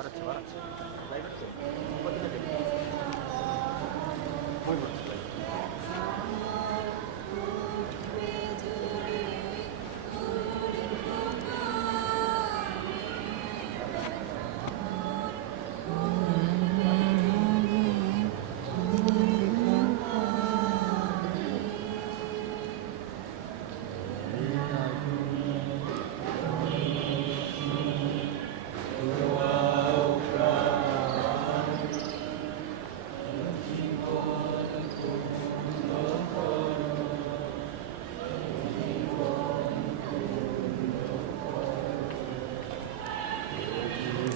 ಬರುತ್ತೆ ಬರುತ್ತೆ ಹೋಗ್ಬೋದು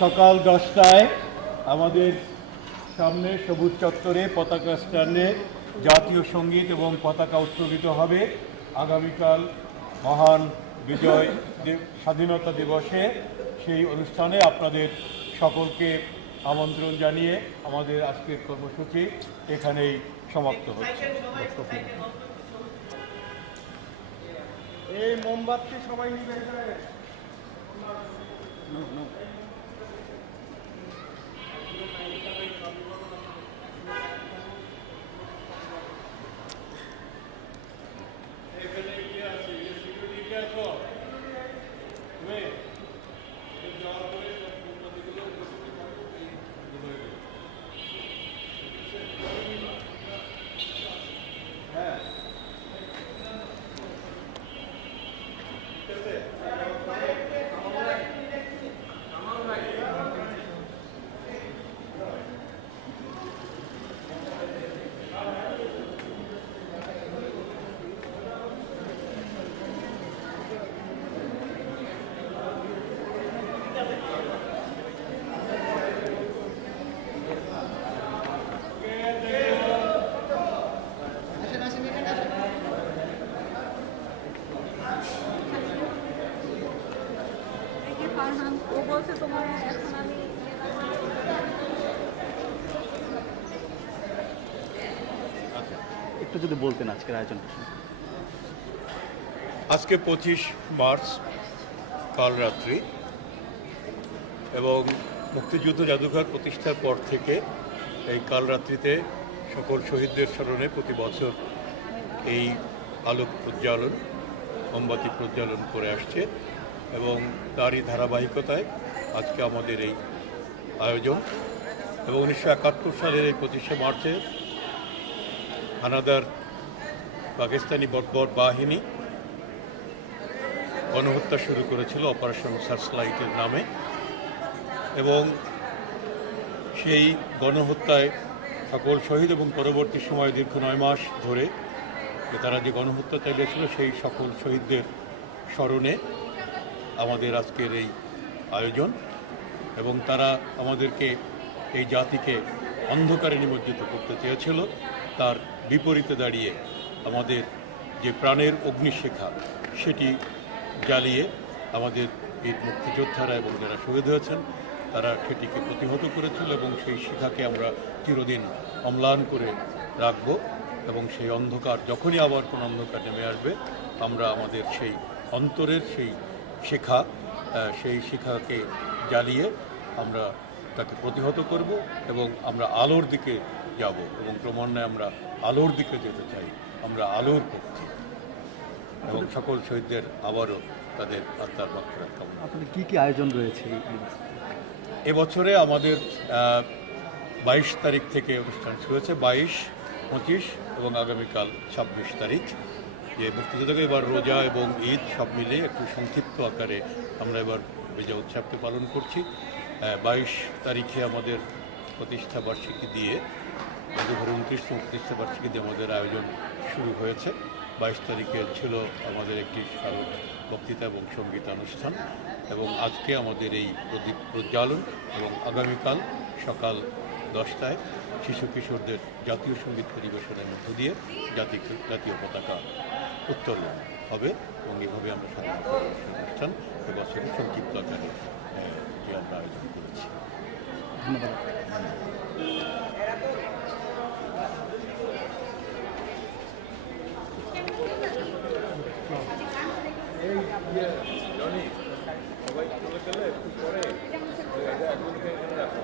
সকাল দশটায় আমাদের সামনে সবুজ চত্বরে পতাকা স্ট্যান্ডে জাতীয় সংগীত এবং পতাকা উত্তোলিত হবে। আগামীকাল মহান বিজয় স্বাধীনতা দিবসে সেই অনুষ্ঠানে আপনাদের সকলকে আমন্ত্রণ জানিয়ে আমাদের আজকের কর্মসূচি এখানেই সমাপ্ত হচ্ছে। এই মোমবাতি সবাই নিবে ফারহান ও বলছে তোমার এখন আমি একটু যদি বলতেন আজকের আয়োজনটা আজকে পঁচিশ মার্চ কাল রাত্রি এবং মুক্তিযুদ্ধ জাদুঘর প্রতিষ্ঠার পর থেকে এই কাল রাত্রিতে সকল শহীদদের স্মরণে প্রতি বছর এই আলোক প্রজ্বালন মোমবাতি প্রজ্বালন করে আসছে। এবং তারই ধারাবাহিকতায় আজকে আমাদের এই আয়োজন। এবং উনিশশো একাত্তর সালের এই পঁচিশে মার্চে হানাদার পাকিস্তানি বর্বর বাহিনী গণহত্যা শুরু করেছিল অপারেশন সার্চলাইটের নামে। এবং সেই গণহত্যায় সকল শহীদ এবং পরবর্তী সময় দীর্ঘ নয় মাস ধরে তারা যে গণহত্যা চালিয়েছিল সেই সকল শহীদদের স্মরণে আমাদের আজকের এই আয়োজন এবং তারা আমাদেরকে এই জাতিকে অন্ধকারে নিমজ্জিত করতে চেয়েছিল, তার বিপরীতে দাঁড়িয়ে আমাদের যে প্রাণের অগ্নিশিখা সেটি জ্বালিয়ে আমাদের এই মুক্তিযোদ্ধারা এবং যারা শহীদ হয়েছেন, তারা সেটিকে প্রতিহত করেছিল এবং সেই শিখাকে আমরা চিরদিন অম্লান করে রাখব এবং সেই অন্ধকার যখনই আবার কোনো অন্ধকার নেমে আসবে, আমরা আমাদের সেই অন্তরের সেই শেখা সেই শিখাকে জ্বালিয়ে আমরা তাকে প্রতিহত করব এবং আমরা আলোর দিকে যাব এবং ক্রমান্বয়ে আমরা আলোর দিকে যেতে চাই। আমরা আলোর পক্ষে। এবং সকল শহীদদের আবারও তাদের আত্মার বাক্যরা কামনা আপনাদের কী কী আয়োজন রয়েছে? এবছরে আমাদের বাইশ তারিখ থেকে অনুষ্ঠান শুরু হয়েছে বাইশ পঁচিশ এবং আগামীকাল ছাব্বিশ তারিখ। যে মুক্তিযোদ্ধাকে এবার রোজা এবং ঈদ সব মিলিয়ে একটু সংক্ষিপ্ত আকারে আমরা এবার বিজয় উৎসবকে পালন করছি। বাইশ তারিখে আমাদের প্রতিষ্ঠা বার্ষিকী দিয়ে জাদুঘর উনত্রিশতম প্রতিষ্ঠা বার্ষিকী দিয়ে আমাদের আয়োজন শুরু হয়েছে। বাইশ তারিখে ছিল আমাদের একটি স্মারক বক্তৃতা এবং সঙ্গীতানুষ্ঠান এবং আজকে আমাদের এই প্রদীপ প্রজ্বালন এবং আগামীকাল সকাল দশটায় শিশু কিশোরদের জাতীয় সংগীত পরিবেশনের মধ্য দিয়ে জাতীয় জাতীয় পতাকা উত্তোলন হবে এবং এভাবে আমরা সাধারণ অনুষ্ঠান এবছর সংক্ষিপ্ত আকারে যে আমরা আয়োজন করেছি। ধন্যবাদ। সবাই চলে গেলে পরে রাখো